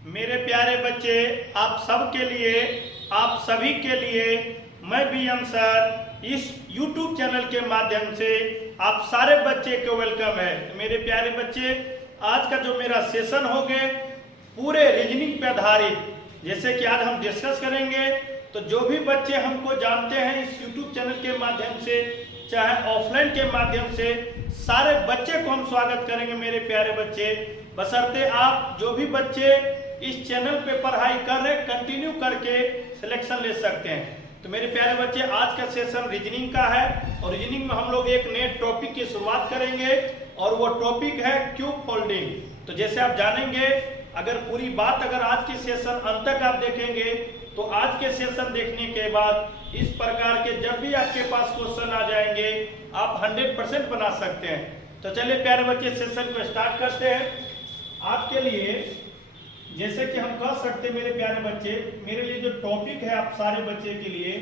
मेरे प्यारे बच्चे, आप सब के लिए, आप सभी के लिए मैं बीएम सर इस YouTube चैनल के माध्यम से आप सारे बच्चे को वेलकम है। मेरे प्यारे बच्चे, आज का जो मेरा सेशन हो गए पूरे रीजनिंग पे आधारित, जैसे कि आज हम डिस्कस करेंगे। तो जो भी बच्चे हमको जानते हैं इस YouTube चैनल के माध्यम से, चाहे ऑफलाइन के माध्यम से, सारे बच्चे को हम स्वागत करेंगे। मेरे प्यारे बच्चे, बशर्ते आप जो भी बच्चे इस चैनल पे पढ़ाई कर रहे कंटिन्यू करके सिलेक्शन ले सकते हैं। तो मेरे प्यारे बच्चे, आज का सेशन रीजनिंग का है और रीजनिंग में हम लोग एक नए टॉपिक की शुरुआत करेंगे और वो टॉपिक है क्यूब फोल्डिंग। तो जैसे आप जानेंगे, अगर पूरी बात अगर आज के सेशन अंत तक आप देखेंगे तो आज के सेशन देखने के बाद इस प्रकार के जब भी आपके पास क्वेश्चन आ जाएंगे आप 100% बना सकते हैं। तो चलिए प्यारे बच्चे, सेशन को स्टार्ट करते हैं। आपके लिए जैसे कि हम कह सकते हैं मेरे प्यारे बच्चे, मेरे लिए जो टॉपिक है आप सारे बच्चे के लिए,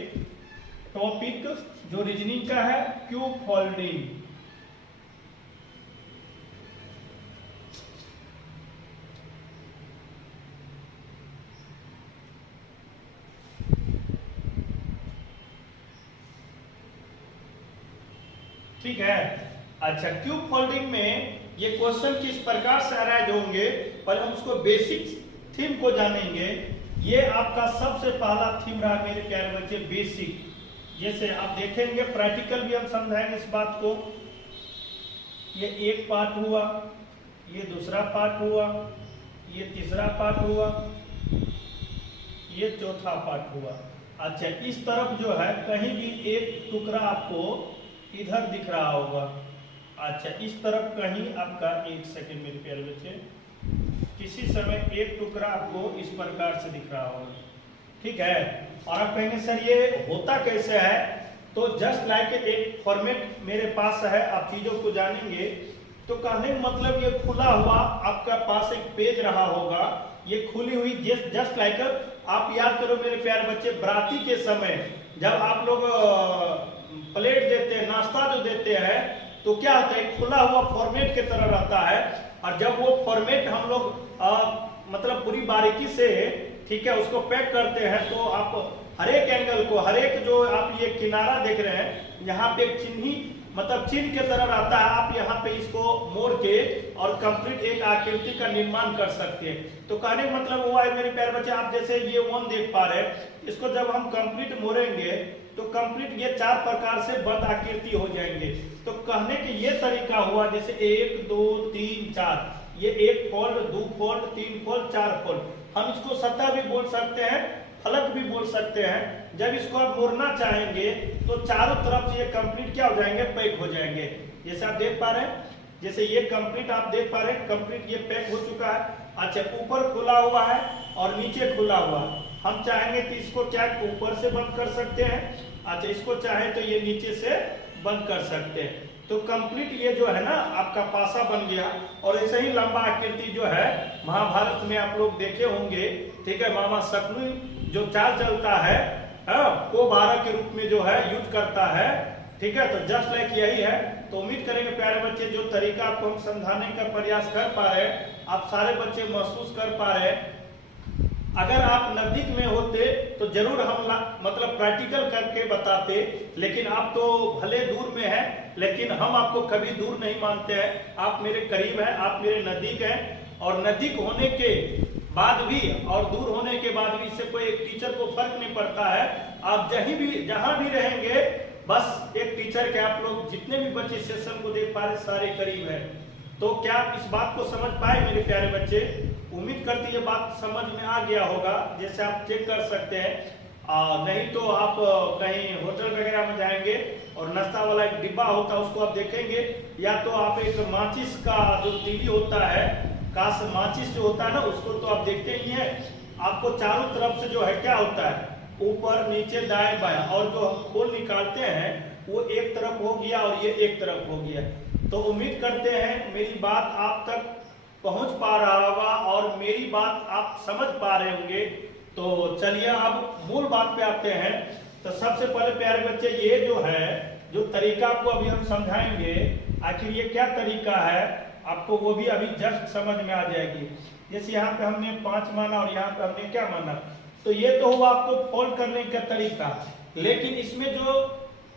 टॉपिक जो रीजनिंग का है क्यूब फोल्डिंग। ठीक है। अच्छा, क्यूब फोल्डिंग में ये क्वेश्चन किस प्रकार से अराइज होंगे, पर हम उसको बेसिक थीम को जानेंगे। ये आपका सबसे पहला थीम रहा मेरे प्यारे बच्चे, बेसिक। जैसे आप देखेंगे प्रैक्टिकल भी हम समझाएंगे इस बात को। ये एक पार्ट हुआ, ये दूसरा पार्ट हुआ, ये तीसरा पार्ट हुआ, ये चौथा पार्ट हुआ। अच्छा, इस तरफ जो है कहीं भी एक टुकड़ा आपको इधर दिख रहा होगा। अच्छा, इस तरफ कहीं आपका, एक सेकंड मेरे प्यारे बच्चे, किसी समय एक टुकड़ा आपको इस प्रकार से दिख रहा होगा। ठीक है। और आप कहेंगे सर ये होता कैसे है, तो जस्ट लाइक एक फॉर्मेट मेरे पास है, आप चीजों को जानेंगे। तो कहने का मतलब ये खुला हुआ आपका पास एक पेज रहा होगा, ये खुली हुई जस्ट लाइक, आप याद करो मेरे प्यारे बच्चे, बराती के समय जब आप लोग प्लेट देते हैं, नाश्ता जो देते हैं, तो क्या होता है, खुला हुआ फॉर्मेट की तरह रहता है। और जब वो फॉर्मेट हम लोग मतलब पूरी बारीकी से, ठीक है, उसको पैक करते हैं, तो आप हर एक एंगल को, हर एक जो आप ये किनारा देख रहे हैं, यहाँ पे एक चिन्ही मतलब चिन्ह की तरह रहता है। आप यहाँ पे इसको मोड़ के और कंप्लीट एक आकृति का निर्माण कर सकते हैं। तो कहने का मतलब हुआ है मेरे प्यारे बच्चे, आप जैसे ये वन देख पा रहे हैं, इसको जब हम कंप्लीट मोड़ेंगे तो कंप्लीट ये चार प्रकार से बंद आकृति हो जाएंगे। तो कहने के ये तरीका हुआ, जैसे 1 2 3 4, ये एक फोल्ड, दो फोल्ड, तीन फोल्ड, चार फोल्ड। हम इसको सतह भी बोल सकते हैं, फलक भी बोल सकते हैं। जब इसको आप मोड़ना चाहेंगे तो चारों तरफ से ये कंप्लीट क्या हो जाएंगे, पैक हो जाएंगे। जैसे आप देख पा रहे हैं, जैसे ये कंप्लीट आप देख पा रहे हैं, कंप्लीट ये पैक हो चुका है। अच्छा, ऊपर खुला हुआ है और नीचे खुला हुआ है। हम चाहेंगे तो इसको क्या ऊपर से बंद कर सकते हैं। अच्छा, इसको चाहे तो ये नीचे से बंद कर सकते हैं। तो कंप्लीट ये जो है ना आपका पासा बन गया। और ऐसे ही लंबा आकृति जो है महाभारत में आप लोग देखे होंगे, ठीक है, मामा शकुनी जो चाल चलता है को 12 के रूप में जो है यूज करता है। ठीक है, तो जस्ट लाइक यही है। तो उम्मीद करेंगे प्यारे बच्चे, जो तरीका आपको हम समझाने का प्रयास कर पा रहे हैं, आप सारे बच्चे महसूस कर पा रहे हैं। अगर आप नजदीक में होते तो जरूर हम मतलब प्रैक्टिकल करके बताते, लेकिन आप तो भले दूर में हैं, लेकिन हम आपको कभी दूर नहीं मानते हैं। आप मेरे करीब हैं, आप मेरे नजदीक हैं। और नजदीक होने के बाद भी और दूर होने के बाद भी इससे कोई एक टीचर को फर्क नहीं पड़ता है। आप जहां भी रहेंगे, बस एक टीचर के, आप लोग जितने भी बच्चे सेशन को देख पा रहे सारे करीब है। तो क्या इस बात को समझ पाए मेरे प्यारे बच्चे? उम्मीद करती ये बात समझ में आ गया होगा। जैसे आप चेक कर सकते हैं, नहीं तो आप कहीं होटल वगैरह में जाएंगे और नाश्ता वाला एक डिब्बा होता है, उसको आप देखेंगे, या तो आप एक माचिस का जो तीली होता है, काश माचिस जो होता है ना, उसको तो आप देखते ही हैं। आपको चारों तरफ से जो है क्या होता है, ऊपर नीचे दाएं बाएं, और जो हम खोल निकालते हैं वो एक तरफ हो गया और ये एक तरफ हो गया। तो उम्मीद करते हैं मेरी बात आप तक पहुंच पा रहा होगा और मेरी बात आप समझ पा रहे होंगे। तो चलिए अब मूल बात पे आते हैं। तो सबसे पहले प्यारे बच्चे, ये जो है, जो तरीका आपको अभी हम समझाएंगे, आखिर ये क्या तरीका है, आपको वो भी अभी जस्ट समझ में आ जाएगी। जैसे यहाँ पे हमने 5 माना और यहाँ पे हमने क्या माना, तो ये तो हुआ आपको फोल्ड करने का तरीका। लेकिन इसमें जो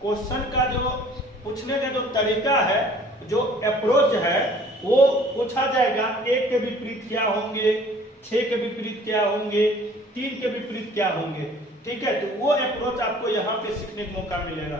क्वेश्चन का जो पूछने का जो तरीका है, जो अप्रोच है, वो पूछा जाएगा 1 के विपरीत क्या होंगे, 6 के विपरीत क्या होंगे, 3 के विपरीत क्या होंगे। ठीक है, तो वो अप्रोच आपको यहाँ पे सीखने का मौका मिलेगा।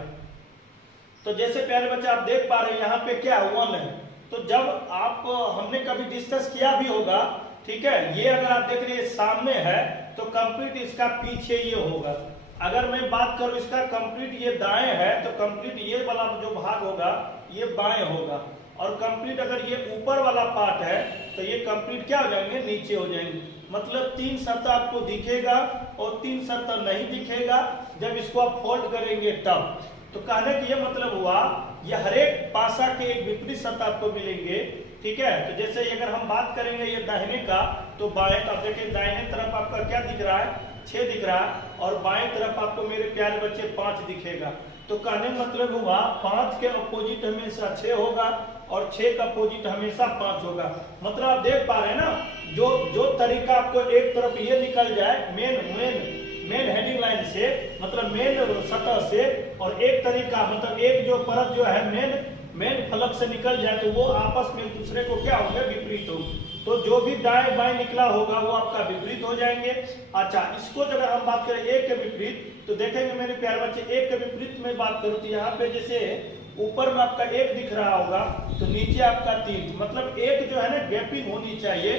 तो जैसे प्यारे बच्चे आप देख पा रहे हैं यहाँ पे क्या 1 है, तो जब आप हमने कभी डिस्कस किया भी होगा, ठीक है, ये अगर आप देख रहे हैं सामने है तो कंप्लीट इसका पीछे ये होगा। अगर मैं बात करूं इसका कंप्लीट ये दाएं है तो कंप्लीट ये वाला जो भाग होगा ये बाएं होगा, और कंप्लीट अगर ये ऊपर वाला पार्ट है तो ये कंप्लीट क्या हो जाएंगे, नीचे हो जाएंगे। मतलब 3 सतह आपको दिखेगा और 3 सतह नहीं दिखेगा जब इसको आप फोल्ड करेंगे तब। तो कहने का ये मतलब हुआ ये हर एक पासा के एक विपरीत सतह आपको मिलेंगे। ठीक है, तो जैसे अगर हम बात करेंगे ये दाहिने का, तो बाएं का देखिए दाहिने तरफ आपका क्या दिख रहा है, 6 दिख रहा है, और बाएं तरफ आपको मेरे प्यारे बच्चे 5 दिखेगा। तो कहने मतलब हुआ 5 के अपोजिट हमेशा 6 होगा और 6 का अपोजिट हमेशा 5 होगा। मतलब आप देख पा रहे हैं ना, जो तरीका आपको एक तरफ ये निकल जाए मेन हेडिंग लाइन से, मतलब मेन सतह से, और एक तरीका मतलब एक जो परत जो है मेन फलक से निकल जाए तो वो आपस में एक दूसरे को क्या होगा, विपरीत हो। तो जो भी दाएं बाएं निकला होगा वो आपका विपरीत हो जाएंगे। अच्छा, इसको जब हम बात करें 1 के विपरीत, तो देखेंगे मेरे प्यारे बच्चे 1 के विपरीत में बात करूं तो यहाँ पे जैसे ऊपर में आपका 1 दिख रहा होगा तो नीचे आपका 3, मतलब एक जो है ना गैपिंग होनी चाहिए,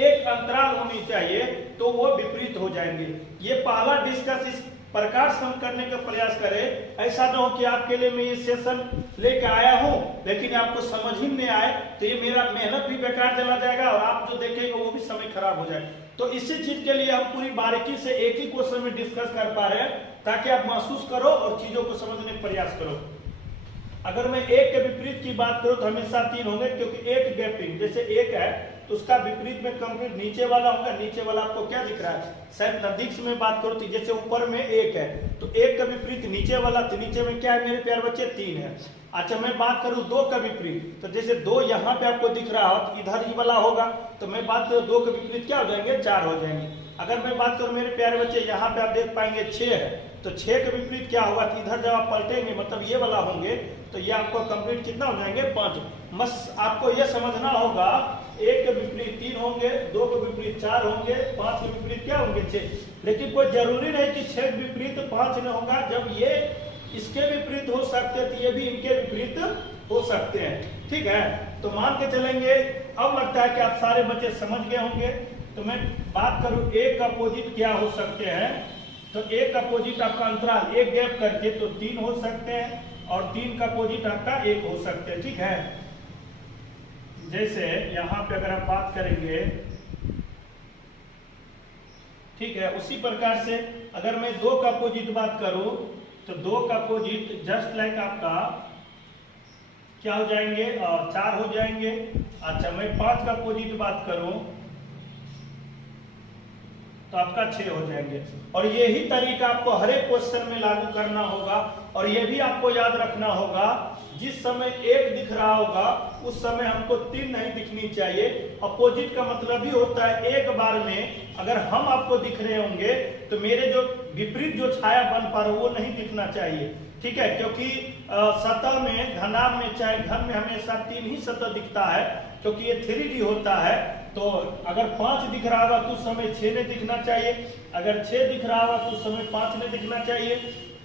एक अंतराल होनी चाहिए, तो वो विपरीत हो जाएंगे। ये पहला डिस्कस इस प्रकार से हम करने का प्रयास करें, ऐसा ना हो कि आपके लिए मैं ये सेशन लेके आया हूं लेकिन आपको समझ ही नहीं आए तो ये मेरा मेहनत भी बेकार चला जाएगा और आप जो देखेंगे वो भी समय खराब हो जाए। तो इसी चीज के लिए हम पूरी बारीकी से एक ही क्वेश्चन में डिस्कस कर पा रहे हैं ताकि आप महसूस करो और चीजों को समझने का प्रयास करो। अगर मैं 1 के विपरीत की बात करूं तो हमेशा 3 होंगे, क्योंकि एक गैपिंग जैसे 1 है तो उसका विपरीत में कंप्लीट नीचे वाला होगा। नीचे वाला आपको क्या दिख रहा है, शायद नजदीक से मैं बात करूं तो जैसे ऊपर में 1 है तो 1 का विपरीत नीचे वाला, तो नीचे में क्या है मेरे प्यारे बच्चे, 3 है। अच्छा, मैं बात करूं 2 का विपरीत, तो जैसे 2 यहाँ पे आपको दिख रहा हो तो इधर ही वाला होगा, तो मैं बात करूं 2 के विपरीत क्या हो जाएंगे, 4 हो जाएंगे। अगर मैं बात करूं मेरे प्यारे बच्चे यहाँ पे आप देख पाएंगे 6 है, तो 6 के विपरीत क्या होगा, तो इधर जब आप पलटेंगे मतलब ये वाला होंगे तो ये आपको कंप्लीट कितना हो जाएंगे, 5। बस आपको ये समझना होगा 1 के विपरीत 3 होंगे, 2 के विपरीत 4 होंगे, 5 के विपरीत क्या होंगे, 6। लेकिन कोई जरूरी नहीं कि 6 के विपरीत 5 न होगा। जब ये इसके विपरीत हो सकते हैं तो ये भी इनके विपरीत हो सकते हैं। ठीक है, तो मान के चलेंगे। अब लगता है कि आप सारे बच्चे समझ गए होंगे। तो मैं बात करूं 1 का अपोजिट क्या हो सकते हैं, तो 1 का अपोजिट आपका अंतराल 1 गैप करके तो 3 हो सकते हैं, और 3 का अपोजिट आपका 1 हो सकते हैं। ठीक है, जैसे यहाँ पे अगर आप बात करेंगे, ठीक है, उसी प्रकार से अगर मैं 2 का अपोजिट बात करूं तो 2 का अपोजिट जस्ट लाइक आपका क्या हो जाएंगे, और 4 हो जाएंगे। अच्छा, मैं 5 का अपोजिट बात करूं तो आपका 6 हो जाएंगे। और यही तरीका आपको हर एक क्वेश्चन में लागू करना होगा, और यह भी आपको याद रखना होगा जिस समय 1 दिख रहा होगा उस समय हमको 3 नहीं दिखनी चाहिए। अपोजिट का मतलब ही होता है एक बार में अगर हम आपको दिख रहे होंगे तो मेरे जो विपरीत जो छाया बन पा रहा वो नहीं दिखना चाहिए। ठीक है, क्योंकि सतह में घनाभ में चाहे घन में हमेशा 3 ही सतह दिखता है, क्योंकि ये 3D होता है। तो अगर 5 दिख रहा होगा तो उस समय 6 नहीं दिखना चाहिए, अगर 6 दिख रहा होगा तो उस समय 5 नहीं दिखना चाहिए,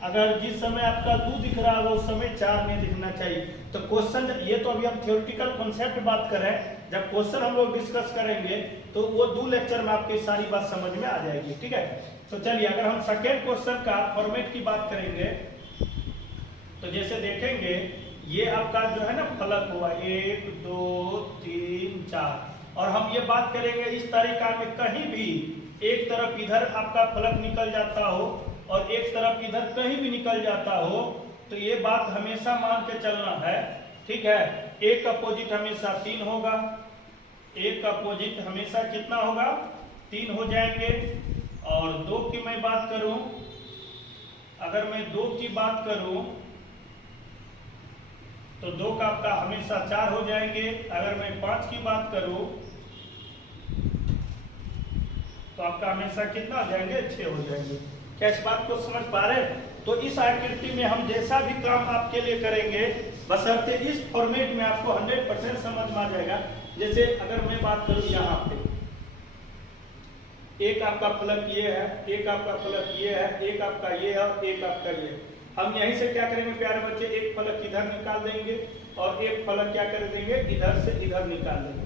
अगर जिस समय आपका 2 दिख रहा होगा उस समय 4 नहीं दिखना चाहिए। तो क्वेश्चन, ये तो अभी हम थ्योरेटिकल कॉन्सेप्ट बात कर रहे हैं, जब क्वेश्चन हम लोग डिस्कस करेंगे तो वो 2 लेक्चर में आपकी सारी बात समझ में आ जाएगी। ठीक है, तो चलिए अगर हम सेकेंड क्वेश्चन का फॉर्मेट की बात करेंगे तो जैसे देखेंगे ये आपका जो है ना फलक हुआ 1 2 3 4, और हम ये बात करेंगे इस तरीका में कहीं भी एक तरफ इधर आपका फलक निकल जाता हो और एक तरफ इधर कहीं भी निकल जाता हो तो ये बात हमेशा मान के चलना है। ठीक है, 1 का अपोजिट हमेशा 3 होगा, 1 का अपोजिट हमेशा कितना होगा, 3 हो जाएंगे। और 2 की मैं बात करूं, अगर मैं 2 की बात करूं तो 2 का आपका हमेशा 4 हो जाएंगे। अगर मैं 5 की बात करूं तो आपका हमेशा कितना हो जाएंगे, 6 हो जाएंगे। क्या इस बात को समझ पा रहे हैं? तो इस आकृति में हम जैसा भी काम आपके लिए करेंगे बशर्ते इस फॉर्मेट में आपको 100% समझ में आ जाएगा। जैसे अगर मैं बात करूं यहाँ पे एक आपका फलक ये है, एक आपका फलक ये है, एक आपका ये है और एक आपका ये है। हम यहीं से क्या करेंगे प्यारे बच्चे, एक फलक इधर निकाल देंगे और एक फलक क्या कर देंगे, इधर से इधर निकाल देंगे।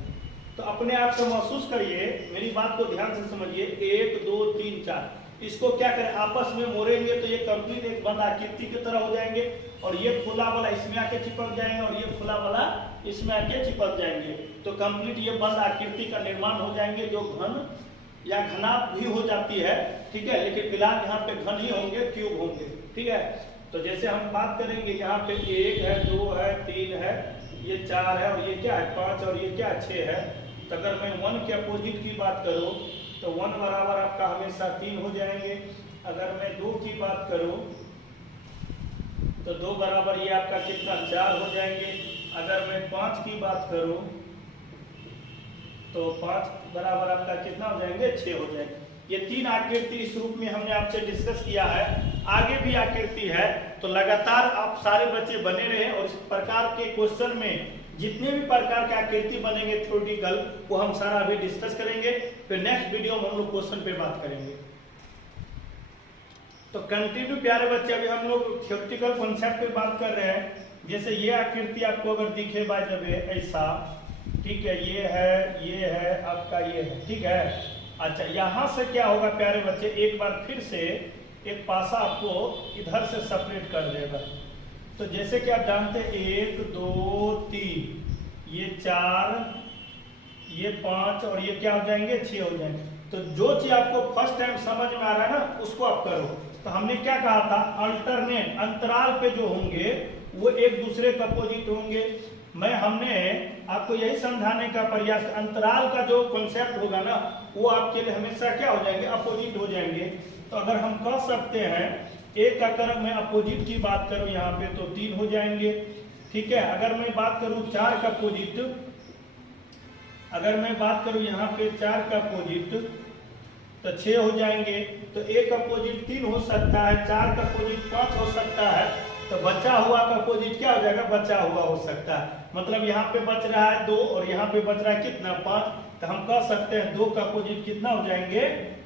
तो अपने आप को महसूस करिए, मेरी बात को ध्यान से समझिए, 1 2 3 4 इसको क्या करें, आपस में मोड़ेंगे तो ये कंप्लीट एक बंद आकृति की तरह हो जाएंगे और ये खुला वाला इसमें आके चिपक जाएंगे और ये खुला वाला इसमें आके चिपक जाएंगे। तो कंप्लीट ये बंद आकृति का निर्माण हो जाएंगे जो घन या घना भी हो जाती है, ठीक है। लेकिन फिलहाल यहाँ पे घन ही होंगे, क्यूब होंगे, ठीक है। तो जैसे हम बात करेंगे यहाँ पे 1 है, 2 है, 3 है, ये 4 है और ये क्या है 5 और ये क्या 6 है। तो अगर मैं 1 के अपोजिट की बात करूँ तो 1 बराबर आपका हमेशा 3 हो जाएंगे। अगर मैं 2 की बात करूं तो 2 बराबर ये आपका कितना 4 हो जाएंगे। अगर मैं 5 की बात करूं तो 5 बराबर आपका कितना हो जाएंगे, 6 हो जाएंगे। ये 3 आकृति इस रूप में हमने आपसे डिस्कस किया है। आगे भी आकृति है तो लगातार आप सारे बच्चे बने रहे और इस प्रकार के क्वेश्चन में जितने भी प्रकार के आकृति बनेंगे थ्योरेटिकल वो हम सारा अभी डिस्कस करेंगे। फिर नेक्स्ट वीडियो में हम लोग क्वेश्चन पे बात करेंगे। तो कंटिन्यू प्यारे बच्चे, अभी हम लोग थ्योरेटिकल कॉन्सेप्ट पे बात कर रहे हैं। जैसे ये आकृति आपको अगर दिखे बाय द वे ऐसा, ठीक है, ये है आपका ये है, ठीक है। अच्छा, यहाँ से क्या होगा प्यारे बच्चे, एक बार फिर से एक पासा आपको इधर से सेपरेट कर देगा। तो जैसे कि आप जानते हैं 1 2 3 ये 4 ये 5 और ये क्या हो जाएंगे, 6 हो जाएंगे। तो जो चीज आपको फर्स्ट टाइम समझ में आ रहा है ना उसको आप करो। तो हमने क्या कहा था, अल्टरनेट अंतराल पे जो होंगे वो एक दूसरे के अपोजिट होंगे। हमने आपको यही समझाने का प्रयास, अंतराल का जो कॉन्सेप्ट होगा ना वो आपके लिए हमेशा क्या हो जाएंगे, अपोजिट हो जाएंगे। तो अगर हम कह सकते हैं एक अगर मैं अपोजिट की बात करूं यहाँ पे तो 3 हो जाएंगे, ठीक है। अगर मैं बात करूं 4 का अपोजिट, अगर मैं बात करूं यहाँ पे 4 का अपोजिट तो 6 हो जाएंगे। तो एक अपोजिट 3 हो सकता है, 4 का अपोजिट 5 हो सकता है। तो बचा हुआ का अपोजिट क्या हो जाएगा, बचा हुआ हो सकता है। मतलब यहाँ पे बच रहा है 2 और यहाँ पे बच रहा है कितना 5। तो हम कह सकते हैं 2 का अपोजिट कितना हो जाएंगे,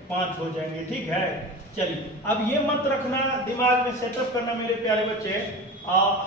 5 हो जाएंगे, ठीक है। चलिए, अब ये मत रखना, दिमाग में सेटअप करना मेरे प्यारे बच्चे,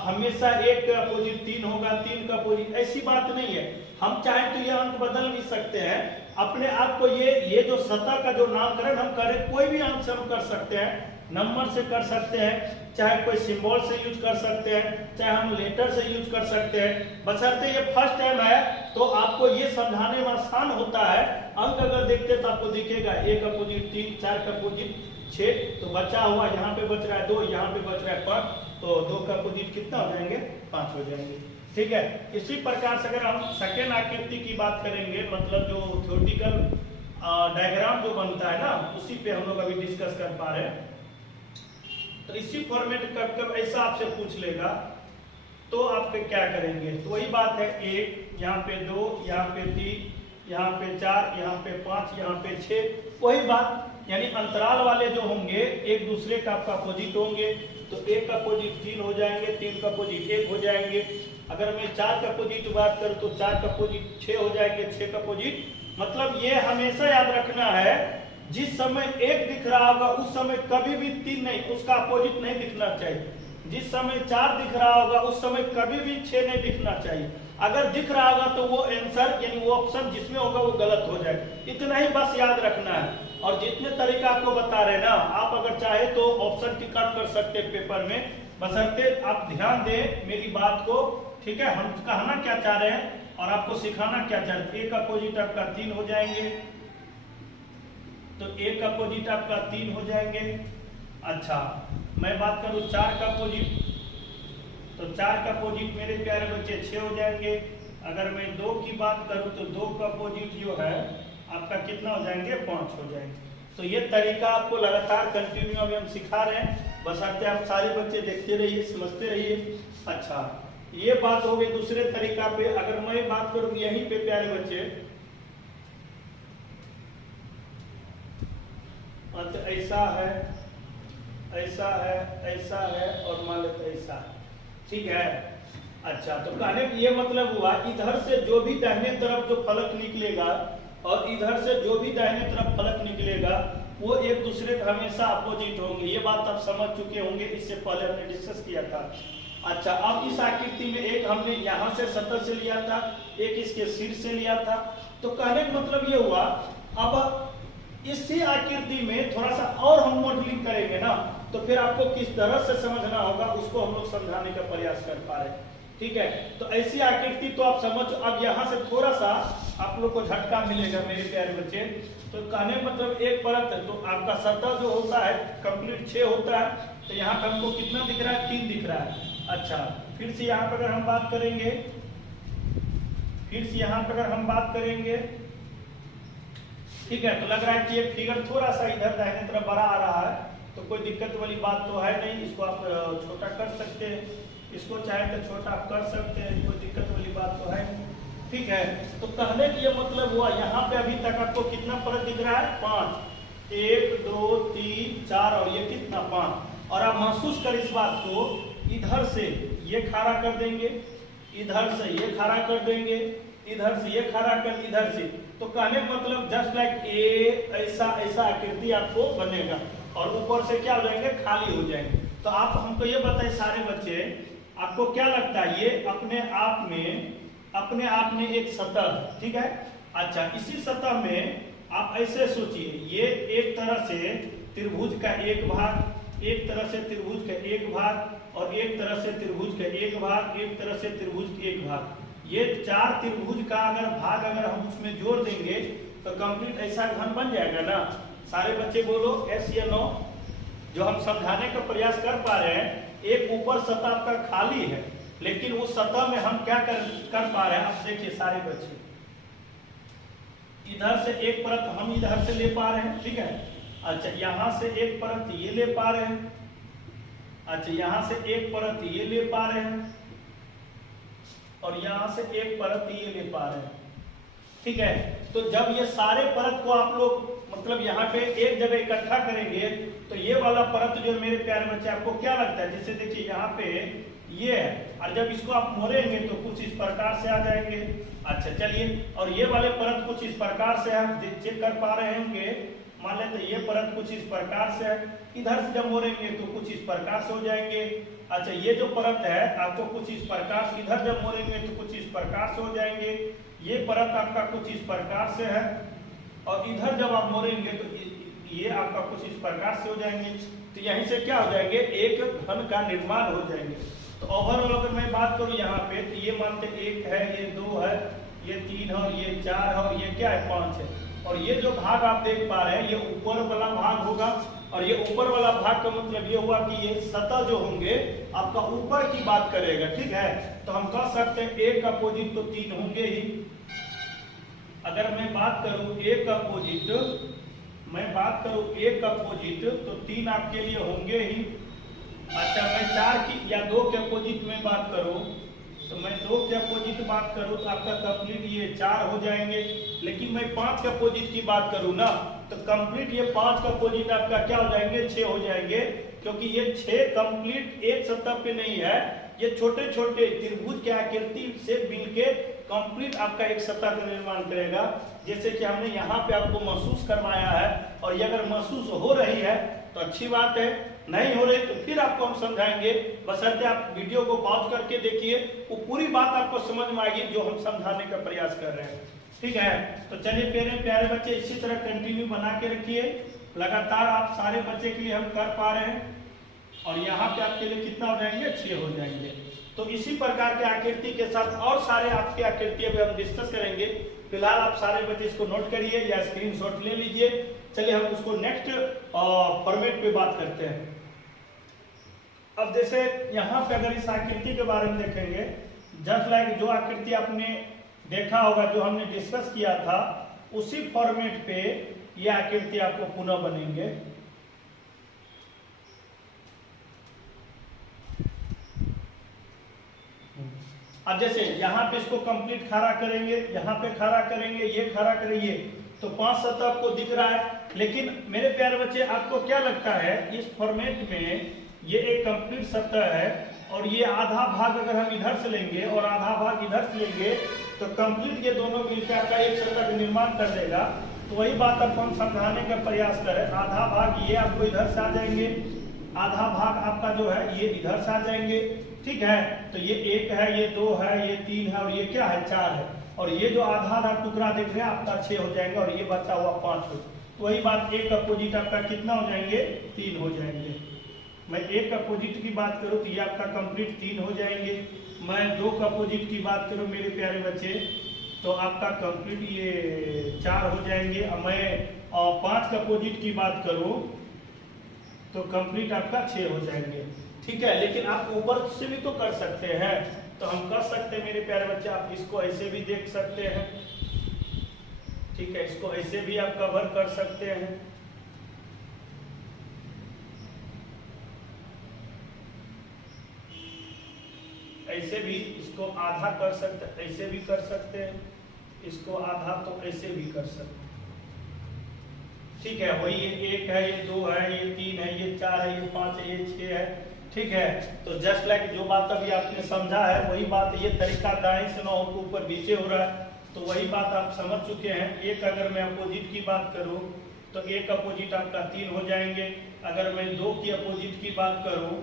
हमेशा एक का अपोजिट 3 होगा, 3 का अपोजिट, ऐसी बात नहीं है। हम चाहे तो ये अंक बदल भी सकते हैं अपने आप को। ये जो सतह का जो नामकरण हम करें, कोई भी अंक से हम कर सकते हैं, नंबर से कर सकते हैं, चाहे कोई सिंबल से यूज कर सकते हैं, चाहे हम लेटर से यूज कर सकते हैं। बशर्ते ये फर्स्ट टाइम है तो आपको ये समझाने में आसान होता है। अंक अगर देखते तो आपको दिखेगा 1 का अपोजिट 3, 4 का अपोजिट 6, तो बचा हुआ यहाँ पे बच रहा है 2, यहाँ पे बच रहा है 5, तो 2 का अपोजिट कितना हो जाएंगे, 5 हो जाएंगे, ठीक है। इसी प्रकार से अगर हम सेकेंड आकृति की बात करेंगे, मतलब जो थ्योरेटिकल डायग्राम जो बनता है ना उसी पे हम लोग अभी डिस्कस कर पा रहे हैं। तो इसी फॉर्मेट कब ऐसा आपसे पूछ लेगा तो आप क्या करेंगे, तो वही बात है 1 यहाँ पे 2 यहाँ पे 3 यहाँ पे 4 यहाँ पे 5 यहाँ पे 6, वही बात। यानी अंतराल वाले जो होंगे एक दूसरे का आपका अपोजिट होंगे। तो 1 का अपोजिट 3 हो जाएंगे, 3 का अपोजिट 1 हो जाएंगे। अगर मैं 4 का अपोजिट बात करूं तो 4 का अपोजिट 6 हो जाएंगे, 6 का अपोजिट। मतलब ये हमेशा याद रखना है, जिस समय 1 दिख रहा होगा उस समय कभी भी 3 नहीं, उसका अपोजिट नहीं दिखना चाहिए। जिस समय 4 दिख रहा होगा उस समय कभी भी 6 नहीं दिखना चाहिए। अगर दिख रहा होगा तो वो आंसर यानी वो ऑप्शन जिसमें होगा वो गलत हो जाएगा। इतना ही बस याद रखना है। और जितने तरीका आपको बता रहे ना, आप अगर चाहे तो ऑप्शन टिक आउट कर सकते हैं पेपर में, बशर्ते आप ध्यान दें मेरी बात को, ठीक है। हम कहना क्या चाह रहे हैं और आपको सिखाना क्या चाह रहे हैं। 1 अपोजिट आपका 3 हो जाएंगे, तो 1 अपोजिट आपका 3 हो जाएंगे। अच्छा, मैं बात करूं 4 का अपोजिट, तो 4 का अपोजिट मेरे प्यारे बच्चे 6 हो जाएंगे। अगर मैं 2 की बात करूं तो 2 का अपोजिट जो है आपका कितना हो जाएंगे, 5 हो जाएंगे। तो ये तरीका आपको लगातार कंटिन्यू अभी हम सिखा रहे हैं, बशर्ते आप सारे बच्चे देखते रहिए, समझते रहिए। अच्छा, ये बात हो गई दूसरे तरीका पे। अगर मैं बात करूं यहीं पे प्यारे बच्चे, तो ऐसा है, ऐसा है, ऐसा है और मान लेते ऐसा है, ठीक है। अच्छा, तो कहने का ये मतलब हुआ इधर से जो भी दाहिने तरफ जो फलक निकलेगा और इधर से जो भी दाहिने तरफ फलक निकलेगा वो एक दूसरे का हमेशा अपोजिट होंगे। ये बात आप समझ चुके होंगे, इससे पहले हमने डिस्कस किया था। अच्छा, अब इस आकृति में एक हमने यहाँ से सतह से लिया था, एक इसके सिर से लिया था। तो कहने का मतलब ये हुआ अब इसी आकृति में थोड़ा सा और हम मॉडलिंग करेंगे ना, तो फिर आपको किस तरह से समझना होगा उसको हम लोग समझाने का प्रयास कर पा रहे हैं, ठीक है। तो ऐसी आकृति तो आप समझ, अब यहाँ से थोड़ा सा आप लोग को झटका मिलेगा मेरे प्यारे बच्चे। तो कहने मतलब एक परत है, तो आपका सतह जो होता है कंप्लीट 6 होता है, तो यहाँ पे हमको कितना दिख रहा है, 3 दिख रहा है। अच्छा, फिर से यहाँ पे अगर हम बात करेंगे, फिर से यहाँ पे अगर हम बात करेंगे, ठीक है, तो लग रहा है कि ये फिगर थोड़ा सा इधर दाहिने तरफ बड़ा आ रहा है, तो कोई दिक्कत वाली बात तो है नहीं, इसको आप छोटा कर सकते हैं, इसको चाहे तो छोटा आप कर सकते हैं, कोई दिक्कत वाली बात तो है नहीं, ठीक है। तो कहने का ये मतलब हुआ यहाँ पे अभी तक आपको कितना परत दिख रहा है, 5, 1 2 3 4 और ये कितना 5। और आप महसूस कर इस बात को, इधर से ये खड़ा कर देंगे, इधर से ये खड़ा कर देंगे, इधर से ये खड़ा कर, इधर से, तो कहने का मतलब जस्ट लाइक ए ऐसा ऐसा आकृति आपको बनेगा और ऊपर से क्या हो जाएंगे, खाली हो जाएंगे। तो आप हमको ये बताइए सारे बच्चे, आपको क्या लगता है ये अपने आप में एक सतह, ठीक है। अच्छा, इसी सतह में आप ऐसे सोचिए, ये एक तरह से त्रिभुज का एक भाग, एक तरह से त्रिभुज का एक भाग और एक तरह से त्रिभुज का एक भाग, एक तरह से त्रिभुज का एक भाग, ये 4 त्रिभुज का अगर भाग अगर हम उसमें जोड़ देंगे तो कंप्लीट ऐसा घन बन जाएगा ना। सारे बच्चे बोलो यस या नो। जो हम समझाने का प्रयास कर पा रहे हैं, एक ऊपर सतह आपका खाली है, लेकिन उस सतह में हम क्या कर पा रहे हैं, आप देखिए सारे बच्चे, इधर से एक परत हम इधर से ले पा रहे हैं, ठीक है। अच्छा, यहाँ से एक परत ये ले पा रहे हैं, अच्छा यहाँ से एक परत ये ले पा रहे हैं और यहाँ से एक परत ये ले पा रहे हैं, ठीक है। तो जब ये सारे परत को आप लोग मतलब यहाँ पे एक जगह इकट्ठा करेंगे तो ये वाला परत जो मेरे प्यारे बच्चे आपको क्या लगता है, जैसे देखिए यहाँ पे ये है और जब इसको आप मोड़ेंगे तो कुछ इस प्रकार से आ जाएंगे। अच्छा चलिए, और ये वाले परत कुछ इस प्रकार से हम चेक कर पा रहे होंगे, मान लेते ये परत कुछ इस प्रकार से है, इधर से जब मोड़ेंगे तो कुछ इस प्रकार से हो जाएंगे। अच्छा, ये जो परत है आपको कुछ इस प्रकार से, इधर जब मोड़ेंगे तो कुछ इस प्रकार से हो जाएंगे, ये परत आपका कुछ इस प्रकार से है और इधर जब आप मोड़ेंगे तो ये आपका कुछ इस प्रकार से हो जाएंगे। तो यहीं से क्या हो जाएंगे, एक घन का निर्माण हो जाएंगे। तो ओवरऑल अगर मैं बात करूं यहाँ पे, तो ये मानते 1 है, ये 2 है, ये 3 है और ये 4 है और ये क्या है 5 है। और ये जो भाग आप देख पा रहे हैं ये ऊपर वाला भाग होगा और ये ऊपर वाला भाग का मतलब ये हुआ कि ये सतह जो होंगे आपका ऊपर की बात करेगा, ठीक है। तो हम कह सकते हैं एक अपोजिट तो 3 होंगे ही। अगर मैं बात करूं एक अपोजिट, तो 3 आपके लिए होंगे ही। अच्छा, मैं 4 की या 2 के अपोजिट में बात करूं तो मैं 2 के अपोजिट बात करूं तो आपका कंप्लीट ये 4 हो जाएंगे। लेकिन मैं 5 के अपोजिट की बात करूं ना तो कंप्लीट ये 5 का अपोजिट आपका क्या हो जाएंगे, 6 हो जाएंगे, क्योंकि ये 6 कंप्लीट एक सतह पे नहीं है, ये छोटे छोटे त्रिभुज के आकृति से मिलके कंप्लीट आपका एक सतह का निर्माण करेगा। जैसे कि हमने यहाँ पे आपको महसूस करवाया है और ये अगर महसूस हो रही है तो अच्छी बात है, नहीं हो रही तो फिर आपको हम समझाएंगे, बशर्ते आप वीडियो को पॉज करके देखिए, वो पूरी बात आपको समझ में आएगी जो हम समझाने का प्रयास कर रहे हैं, ठीक है। तो चलिए प्यारे बच्चे, इसी तरह कंटिन्यू बना के रखिए, लगातार आप सारे बच्चे के लिए हम कर पा रहे हैं और यहाँ पे आपके लिए कितना हो जाएंगे, 6 हो जाएंगे। तो इसी प्रकार के आकृति के साथ और सारे आपके आकृति अभी हम डिस्कस करेंगे। फिलहाल आप सारे बच्चे इसको नोट करिए या स्क्रीनशॉट ले लीजिए। चलिए हम उसको नेक्स्ट फॉर्मेट पे बात करते हैं। अब जैसे यहाँ पे अगर इस आकृति के बारे में देखेंगे, जस्ट लाइक जो आकृति आपने देखा होगा, जो हमने डिस्कस किया था, उसी फॉर्मेट पे ये आकृति आपको पुनः बनेंगे। अब जैसे यहाँ पे इसको कंप्लीट खड़ा करेंगे, यहाँ पे खड़ा करेंगे, ये खड़ा करेंगे, तो 5 सतह आपको दिख रहा है। लेकिन मेरे प्यारे बच्चे आपको क्या लगता है इस फॉर्मेट में ये एक कंप्लीट सतह है और ये आधा भाग अगर हम इधर से लेंगे और आधा भाग इधर से लेंगे तो कंप्लीट ये दोनों मिलकर आपका एक सतह का निर्माण कर देगा। तो वही बात आपको हम समझाने का प्रयास करें। आधा भाग ये आपको इधर से आ जाएंगे, आधा भाग आपका जो है ये इधर से आ जाएंगे, ठीक है। तो ये 1 है, ये 2 है, ये 3 है और ये क्या है 4 है। और ये जो आधा आधा टुकड़ा देख रहे हैं आपका 6 हो जाएंगे और ये बचा हुआ 5 हो। तो वही बात एक अपोजिट आपका कितना हो जाएंगे 3 हो जाएंगे। मैं एक अपोजिट की बात करूं तो ये आपका कंप्लीट 3 हो जाएंगे। मैं 2 अपोजिट की बात करूं मेरे प्यारे बच्चे तो आपका कंप्लीट ये 4 हो जाएंगे। और मैं 5 अपोजिट की बात करूं तो कंप्लीट आपका 6 हो जाएंगे, ठीक है। लेकिन आप ऊपर से भी तो कर सकते हैं, तो हम कर सकते हैं मेरे प्यारे बच्चे। आप इसको ऐसे भी देख सकते हैं, ठीक है, इसको ऐसे भी आप कवर कर सकते हैं। ऐसे भी इसको आधा कर सकते, ऐसे भी कर सकते हैं, इसको आधा तो ऐसे भी कर सकते हैं, ठीक है। वही ये 1 है, ये 2 है, ये 3 है, ये 4 है, ये 5 है, ये 6 है, ठीक है। तो जस्ट लाइक जो बात अभी आपने समझा है वही बात, ये तरीका दाएं से 9 के ऊपर नीचे हो रहा है, तो वही बात आप समझ चुके हैं। एक अगर मैं अपोजिट की बात करूं तो एक अपोजिट आपका 3 हो जाएंगे। अगर मैं 2 की अपोजिट की बात करूं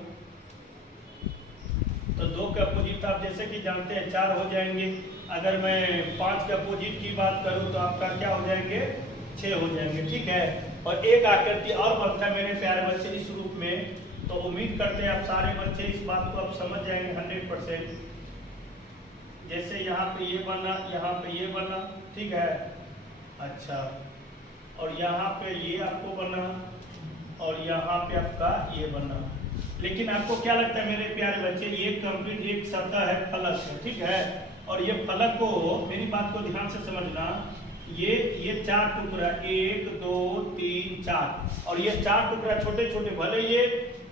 तो 2 के अपोजिट आप जैसे कि जानते हैं 4 हो जाएंगे। अगर मैं 5 के अपोजिट की बात करूं तो आपका क्या हो जाएंगे 6 हो जाएंगे, ठीक है। और एक आकृति और बनता है मेरे प्यारे बच्चे इस रूप में, तो उम्मीद करते हैं आप सारे बच्चे इस बात को आप समझ जाएंगे 100%। जैसे यहाँ पे ये बना, यहाँ पे ये बना, ठीक है, अच्छा, और यहाँ पे ये आपको बना और यहाँ पे आपका ये बना। लेकिन आपको क्या लगता है मेरे प्यारे बच्चे ये कंप्लीट एक सतह है, फलक है, ठीक है। और ये फलक को मेरी बात को ध्यान से समझना, ये 4 टुकड़ा 1 2 3 4 और ये 4 टुकड़ा छोटे छोटे, भले ये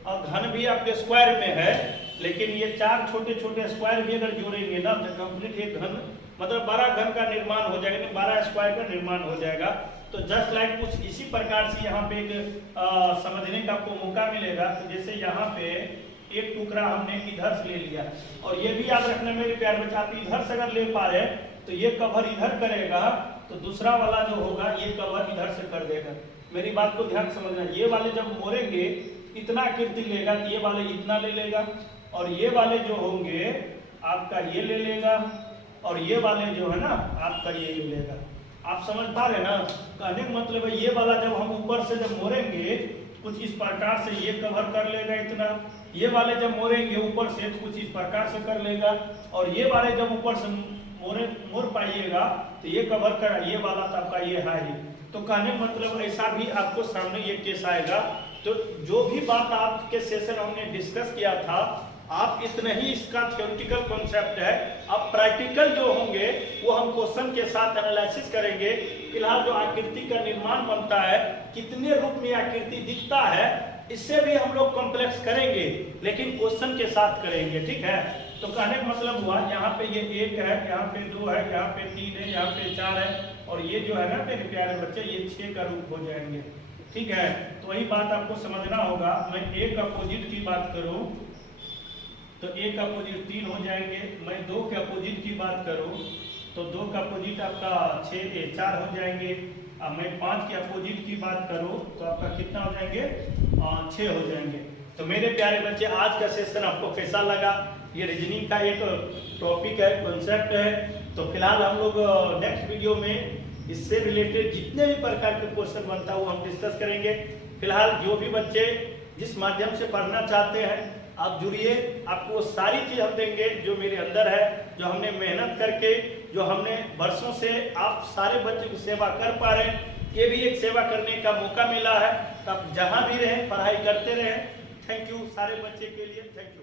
घन भी आपके स्क्वायर में है लेकिन ये 4 छोटे छोटे स्क्वायर भी अगर जोड़ेंगे ना तो कंप्लीट एक घन मतलब 12 घन का निर्माण हो जाएगा, 12 स्क्वायर का निर्माण हो जाएगा। तो जस्ट लाइक कुछ इसी प्रकार से यहाँ पे एक समझने का आपको मौका मिलेगा। तो जैसे यहाँ पे एक टुकड़ा हमने इधर से ले लिया और ये भी याद रखना मेरे प्यार बच्चे, आप इधर से अगर ले पा रहे तो ये कवर इधर करेगा तो दूसरा वाला जो होगा ये कवर इधर से कर देगा। मेरी बात को ध्यान समझना, ये वाले जब मोड़ेंगे इतना आकृति लेगा, ये वाले इतना ले लेगा और ये वाले जो होंगे आपका ये ले लेगा और ये वाले जो है ना आपका ये ले लेगा। आप समझ पा रहे ना, कहने का मतलब है ये वाला जब हम ऊपर से जब मोड़ेंगे कुछ इस प्रकार से ये कवर कर लेगा इतना, ये वाले जब मोड़ेंगे ऊपर से कुछ इस प्रकार से कर लेगा और ये वाले जब ऊपर से मोड़ पाइएगा तो ये कवर कर, ये वाला तो आपका ये है ही। तो कहने का मतलब ऐसा भी आपको सामने ये केस आएगा। तो जो भी बात आपके सेशन हमने डिस्कस किया था आप इतना ही इसका थ्योरेटिकल कॉन्सेप्ट है। अब प्रैक्टिकल जो होंगे वो हम क्वेश्चन के साथ एनालिसिस करेंगे। फिलहाल जो आकृति का निर्माण बनता है, कितने रूप में आकृति दिखता है, इससे भी हम लोग कॉम्प्लेक्स करेंगे लेकिन क्वेश्चन के साथ करेंगे, ठीक है। तो कहने का मतलब हुआ यहाँ पे ये 1 है, यहाँ पे 2 है, यहाँ पे 3 है, यहाँ पे 4 है और ये जो है ना मेरे प्यारे बच्चे ये 6 का रूप हो जाएंगे, ठीक है। तो वही बात आपको समझना होगा। मैं एक अपोजिट की बात करूं तो एक अपोजिट 3 हो जाएंगे। मैं 2 के अपोजिट की बात करूं तो 2 का अपोजिट आपका 4 हो जाएंगे। अब मैं 5 के अपोजिट की बात करूं तो आपका कितना हो जाएंगे 6 हो जाएंगे। तो मेरे प्यारे बच्चे आज का सेशन आपको कैसा लगा? ये रीजनिंग का एक टॉपिक है, कॉन्सेप्ट है। तो फिलहाल हम लोग नेक्स्ट वीडियो में इससे रिलेटेड जितने भी प्रकार के क्वेश्चन बनता है वो हम डिस्कस करेंगे। फिलहाल जो भी बच्चे जिस माध्यम से पढ़ना चाहते हैं आप जुड़िए, आपको वो सारी चीज हम देंगे जो मेरे अंदर है, जो हमने मेहनत करके, जो हमने वर्षों से आप सारे बच्चों की सेवा कर पा रहे हैं। ये भी एक सेवा करने का मौका मिला है। तो आप जहां भी रहें पढ़ाई करते रहें। थैंक यू सारे बच्चे के लिए, थैंक यू।